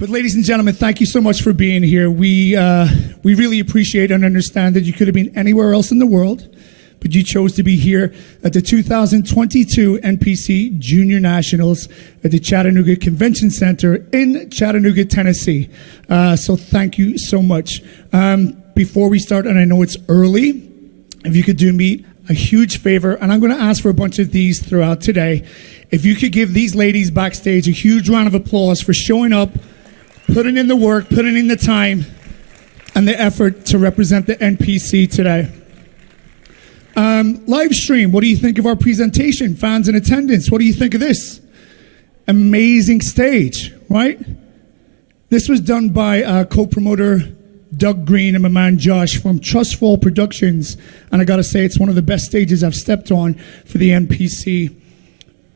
But ladies and gentlemen, thank you so much for being here. We really appreciate and understand that you could have been anywhere else in the world, but you chose to be here at the 2022 NPC Junior Nationals at the Chattanooga Convention Center in Chattanooga, Tennessee. So thank you so much. Before we start, and I know it's early, if you could do me a huge favor, and I'm going to ask for a bunch of these throughout today. If you could give these ladies backstage a huge round of applause for showing up, putting in the work, putting in the time, and the effort to represent the NPC today. Live stream, what do you think of our presentation? Fans in attendance, what do you think of this? Amazing stage, right? This was done by co-promoter Doug Green and my man Josh from Trustful Productions. And I gotta say, it's one of the best stages I've stepped on for the NPC,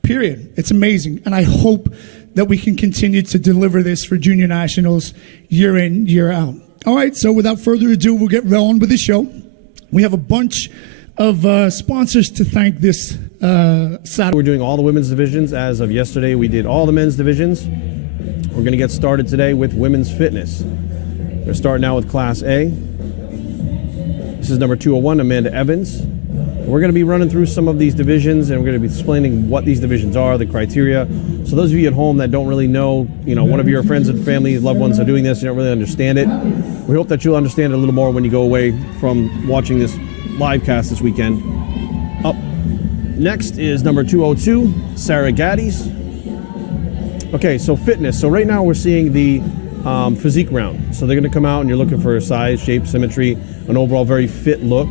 period. It's amazing. And I hope that we can continue to deliver this for Junior Nationals year in, year out. All right, so without further ado, we'll get rolling with the show. We have a bunch of sponsors to thank this Saturday. We're doing all the women's divisions. As of yesterday, we did all the men's divisions. We're gonna get started today with women's fitness. We're starting out with Class A. This is number 201, Amanda Evans. We're going to be running through some of these divisions, and we're going to be explaining what these divisions are, the criteria. So those of you at home that don't really know, one of your friends and family, loved ones are doing this, you don't really understand it. We hope that you'll understand it a little more when you go away from watching this live cast this weekend. Up next is number 202, Sarah Gaddy's. Okay, so fitness. So right now we're seeing the physique round. So they're going to come out and you're looking for size, shape, symmetry, an overall very fit look.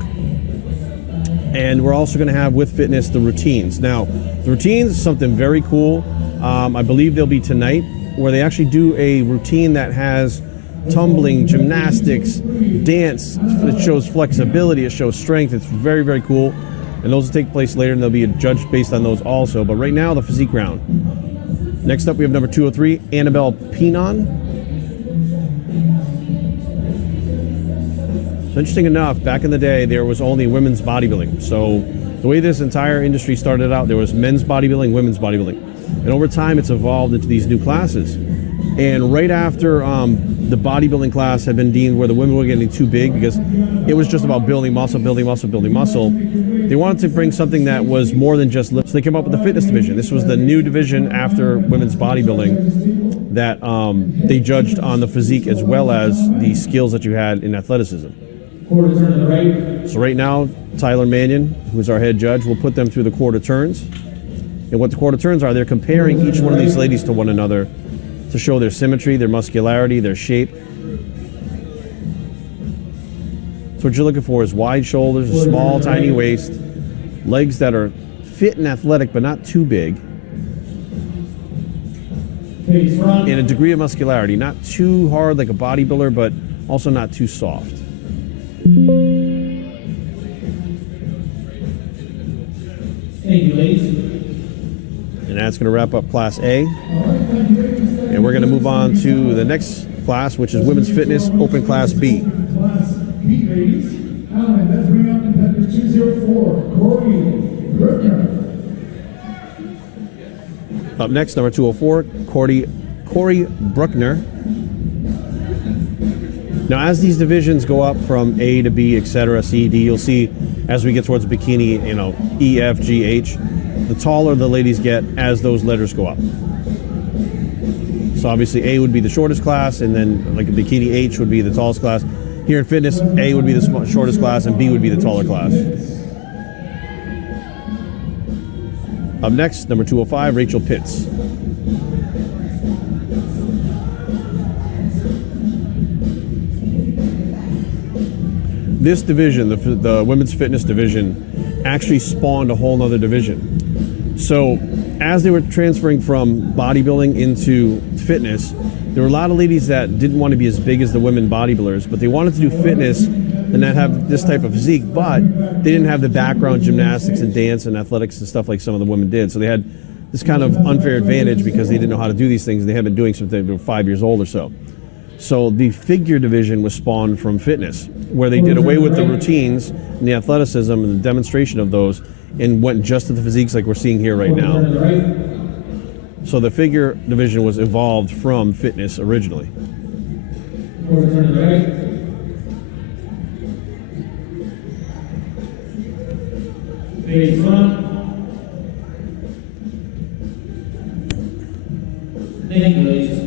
And we're also going to have with fitness the routines. Now, the routines is something very cool. I believe they'll be tonight, where they actually do a routine that has tumbling, gymnastics, dance. It shows flexibility, it shows strength. It's very, very cool. And those will take place later, and there'll be a judge based on those also. But right now, the physique round. Next up, we have number 203, Annabelle Pinon. So interesting enough, back in the day, there was only women's bodybuilding. So the way this entire industry started out, there was men's bodybuilding, women's bodybuilding. And over time, it's evolved into these new classes. And right after the bodybuilding class had been deemed where the women were getting too big because it was just about building muscle, building muscle, building muscle, they wanted to bring something that was more than just lift. So they came up with the fitness division. This was the new division after women's bodybuilding that they judged on the physique as well as the skills that you had in athleticism. So right now, Tyler Mannion, who is our head judge, will put them through the quarter turns. And what the quarter turns are, they're comparing each one of these ladies to one another to show their symmetry, their muscularity, their shape. So what you're looking for is wide shoulders, a small, tiny waist, legs that are fit and athletic but not too big, and a degree of muscularity, not too hard like a bodybuilder, but also not too soft. Thank you, ladies. And that's going to wrap up Class A. And we're going to move on to the next class, which is Women's Fitness Open Class B. Class B, ladies. And let's bring up competitor 204, Corey Bruckner. Up next, number 204, Corey Bruckner. Now, as these divisions go up from A to B, etc., C, D, you'll see as we get towards bikini, E, F, G, H, the taller the ladies get as those letters go up. So obviously A would be the shortest class, and then like a bikini H would be the tallest class. Here in fitness, A would be the shortest class, and B would be the taller class. Up next, number 205, Rachel Pitts. This division, the women's fitness division, actually spawned a whole other division. So as they were transferring from bodybuilding into fitness, there were a lot of ladies that didn't want to be as big as the women bodybuilders, but they wanted to do fitness and not have this type of physique, but they didn't have the background gymnastics and dance and athletics and stuff like some of the women did. So they had this kind of unfair advantage because they didn't know how to do these things, and they had been doing something they were 5 years old or so. So the figure division was spawned from fitness, where they did away with the routines and the athleticism and the demonstration of those and went just to the physiques like we're seeing here right now. So the figure division was evolved from fitness originally. Face front. Thank you, ladies.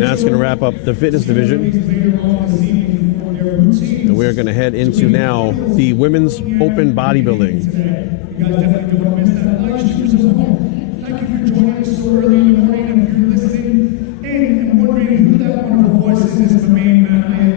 Now it's going to wrap up the fitness division. And we're going to head into now the women's open bodybuilding. You guys definitely don't miss that. Live streamers at home, thank you for joining us so early in the morning. And if you're listening and wondering who that wonderful voice is,